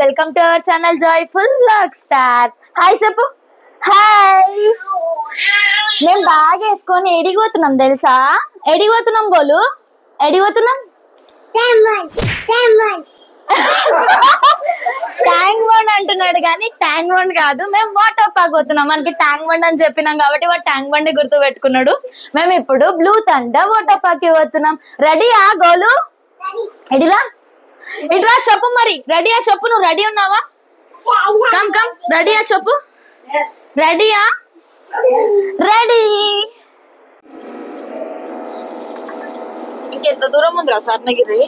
Welcome to our channel joyful vlog star. Hi చెప్పు. Hi. మేము బాగా వేసుకొని ఎడిగిపోతున్నాం తెలుసా? ఎడిగిపోతున్నాం గోలు, ఎడిగిపోతున్నాం. ట్యాంక్ బండ్ అంటున్నాడు కానీ ట్యాంక్ బండ్ కాదు, మేము వాటర్ పార్క్ పోతున్నాం. మనకి ట్యాంక్ బండ్ అని చెప్పినాం కాబట్టి వాడు ట్యాంక్ బండ్ గుర్తు పెట్టుకున్నాడు. మేము ఇప్పుడు బ్లూ థండర్ వాటర్ పార్క్ కి పోతున్నాం. రెడీయా గోలు? ఎడిరా ఇట్రా చెప్పు. మరి రెడీయా చెప్పు. నువ్వు రెడీ ఉన్నావా? Come come. రెడీయా చెప్పు. రెడీయా? రెడీ. ఇంకెంత దూరం ఉందిరా స్వర్ణగిరి?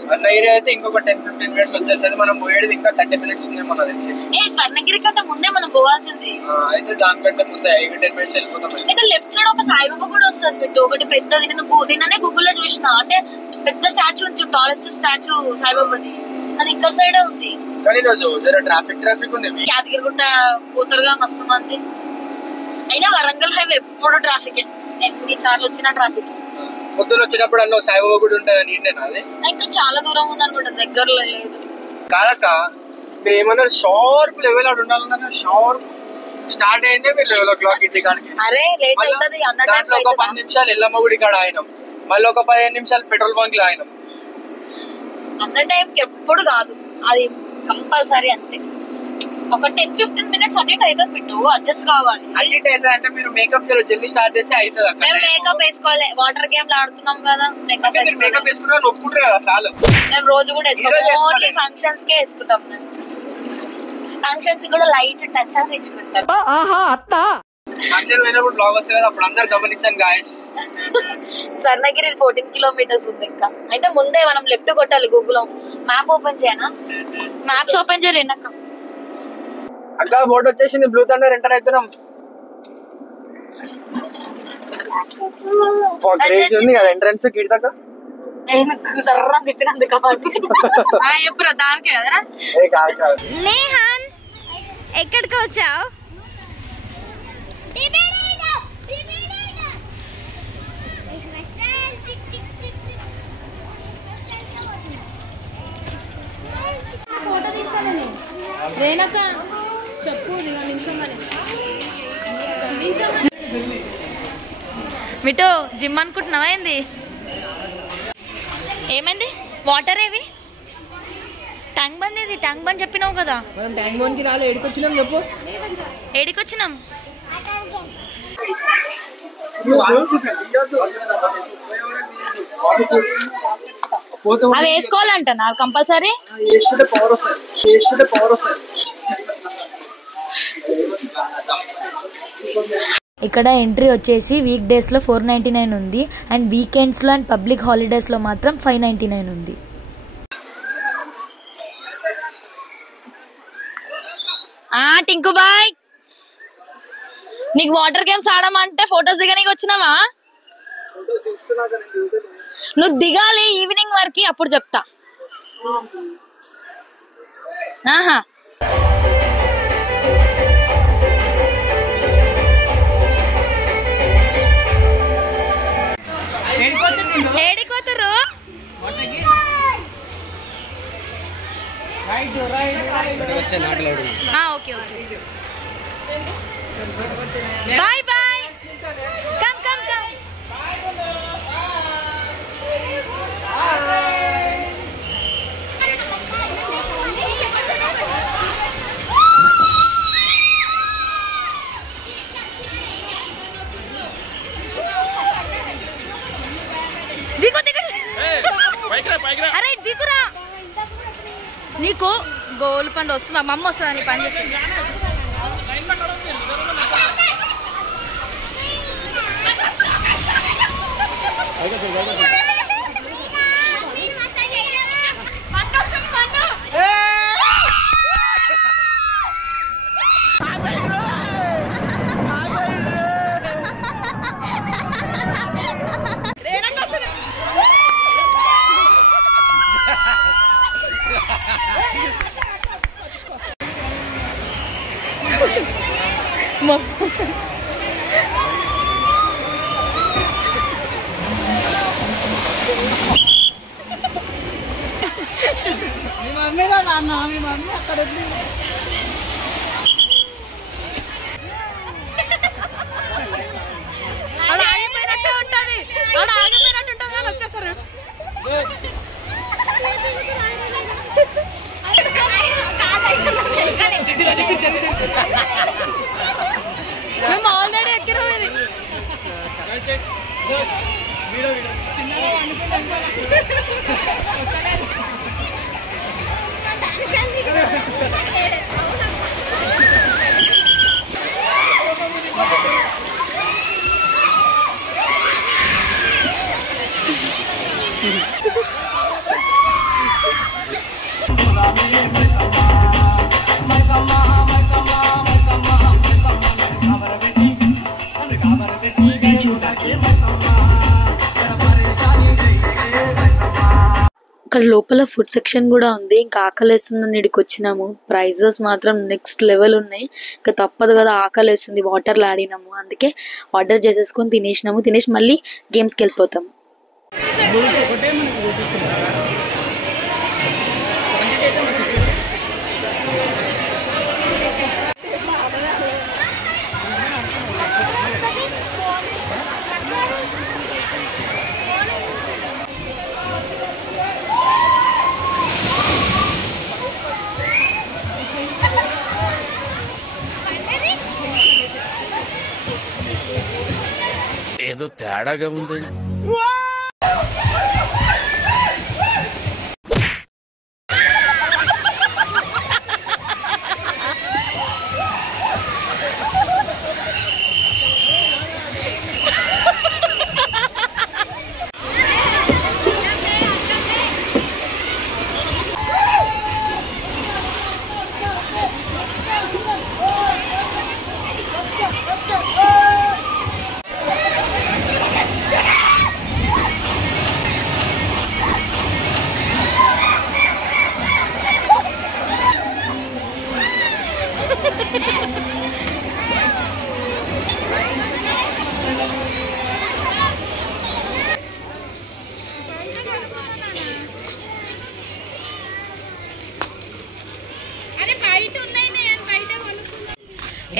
స్వర్ణగిరి అయితే ఇంకొక 10-15 మినిట్స్ వచ్చేసేది. మనం పోయేది ఇంకా 30 మినిట్స్ ఉంది మన తెలిసి. స్వర్ణగిరి కంటే ముందే మనం పోవాల్సింది. అయితే దానికంటే ముందే 10 మినిట్స్ వెళ్ళిపోతాం. అయితే లెఫ్ట్ సైడ్ ఒక సాయిబాబా కూడా వస్తుంది బిట్టు, ఒకటి పెద్దది. నిన్ననే గూగుల్లో చూసిన, అంటే పెద్ద స్టాచ్యూ ఉంది, టాలెస్ట్ స్టాచ్యూ సాయిబాబాది. అది ఇక్కడ సైడే ఉంది. కానీ రోజు ట్రాఫిక్ ఉంది. యాదగిరిగుట్ట పోతారుగా మస్తు మంది. అయినా వరంగల్ హైవే ఎప్పుడు ట్రాఫిక్, ఎన్నిసార్లు వచ్చినా ట్రాఫిక్. పొద్దున వచ్చినప్పుడు అన్న సాయిబాబా గుడి ఉంటుంది అని అది ఇంకా చాలా దూరం ఉంది అనుకుంటా, దగ్గరలో లేదు. కాదక్క, మీరు ఏమన్నా షార్ప్ లెవెల్ ఆడు ఉండాలన్నా షార్ప్ స్టార్ట్ అయిందే మీరు 11 o'clock ఇంటి కాడికి. అరే లేట్ అవుతుంది అన్న. దాంట్లో ఒక 10 నిమిషాలు ఎల్లమ్మ గుడి కాడ ఆయనం, మళ్ళీ ఒక 15 నిమిషాలు పెట్రోల్ బంక్ లో ఆయనం. అన్న టైంకి ఎప్పుడు కాదు, అది కంపల్సరీ. అంతే ఒక 10-15 మినిట్స్ అటు ఇటు అవుతుంది బిట్టు, అడ్జస్ట్ కావాలి. అటు ఇటు అయితే అంటే మీరు మేకప్ జల్దీ స్టార్ట్ చేస్తే అవుతుంది. మేము మేకప్ వేసుకోవాలి, వాటర్ గేమ్ ఆడుతున్నాం కదా. మేకప్ వేసుకుంటే ఒప్పుకుంటారు కదా చాలు. మేము రోజు కూడా వేసుకుంటాం, ఓన్లీ ఫంక్షన్స్ కే వేసుకుంటాం. ఫంక్షన్స్ కూడా లైట్ టచ్ అప్ ఇచ్చుకుంటాం. ఫంక్షన్ పోయినప్పుడు బ్లాగ్ వస్తుంది కదా, అప్పుడు అందరు గమనించాను గాయస్. స్వర్ణగిరి 14 కిలోమీటర్స్ ఉంది ఇంకా. అయితే ముందే మనం లెఫ్ట్ కొట్టాలి. గూగుల్ మ్యాప్ ఓపెన్ చేయనా? మ్యాప్స్ ఓపెన్ చేయలేనక్క. అక్క బోర్డు వచ్చేసింది, బ్లూ థండర్ ఎంటర్ అవుతున్నాం. ఉంది కదా ఎంట్రన్స్ కిడతాక ఎప్పుడు దానికే కదరా. నేహాన్ ఎక్కడికి వచ్చావు? రేనక్క చెప్పు. మిటో జిమ్ అనుకుంటున్నావా ఏంది? ఏమైంది? వాటర్ ఏవి? ట్యాంక్ బండ్ ఇది. ట్యాంక్ బండ్ చెప్పినావు కదా. ట్యాంక్ బండ్ కి రాలే, ఏడికొచ్చినాం చెప్పు. ఏడికొచ్చినాం? అవి వేసుకోవాలంట నా కంపల్సరీ. ఇక్కడ ఎంట్రీ వచ్చేసి వీక్ డేస్ లో 499 ఉంది, అండ్ వీకెండ్స్ లో అండ్ పబ్లిక్ హాలిడేస్ లో మాత్రం 599 ఉంది. టింకు బాయ్, నీకు వాటర్ గేమ్స్ ఆడమంటే ఫొటోస్ దిగనీకి వచ్చినావా? నువ్వు దిగాలి ఈవినింగ్ వరకు, అప్పుడు చెప్తా. ఆహా ఏడిపోతారు. Okay okay bye bye. Come come come. దిగు దిగు. అరే దిగురా. నీకు గోల్ పండు వస్తుందా? మా అమ్మ వస్తుందా? నీ పని చేస్తుంది. మస్తు ఆగిపోయినట్టే ఉంటది, ఆగిపోయినట్టు ఉంటుంది కానీ వచ్చేస్తారు. మేము ఆల్రెడీ ఎక్కడ అక్కడ లోపల ఫుడ్ సెక్షన్ కూడా ఉంది. ఇంకా ఆకలేస్తుందని ఇక్కడికి వచ్చినాము. ప్రైజెస్ మాత్రం నెక్స్ట్ లెవెల్ ఉన్నాయి. ఇంకా తప్పదు కదా, ఆకలేస్తుంది, వాటర్లో ఆడినాము, అందుకే ఆర్డర్ చేసేసుకొని తినేసినాము. తినేసి మళ్ళీ గేమ్స్కి వెళ్ళిపోతాము. ఏదో తేడాగా ఉంది.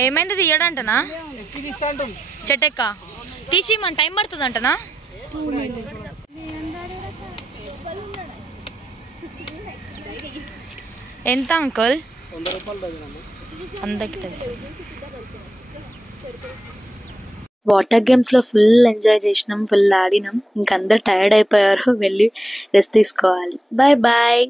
ఏమైంది తీయడంటనా? చెట్టెక్క తీసి మన టైం పడుతుంది అంటనా? ఎంత అంకుల్? 100 రూపాయలు. అందరికి తెలుసు. వాటర్ గేమ్స్ లో ఫుల్ ఎంజాయ్ చేసినాం, ఫుల్ ఆడినాం. ఇంక అందరు టైర్డ్ అయిపోయారు, వెళ్ళి రెస్ట్ తీసుకోవాలి. Bye bye.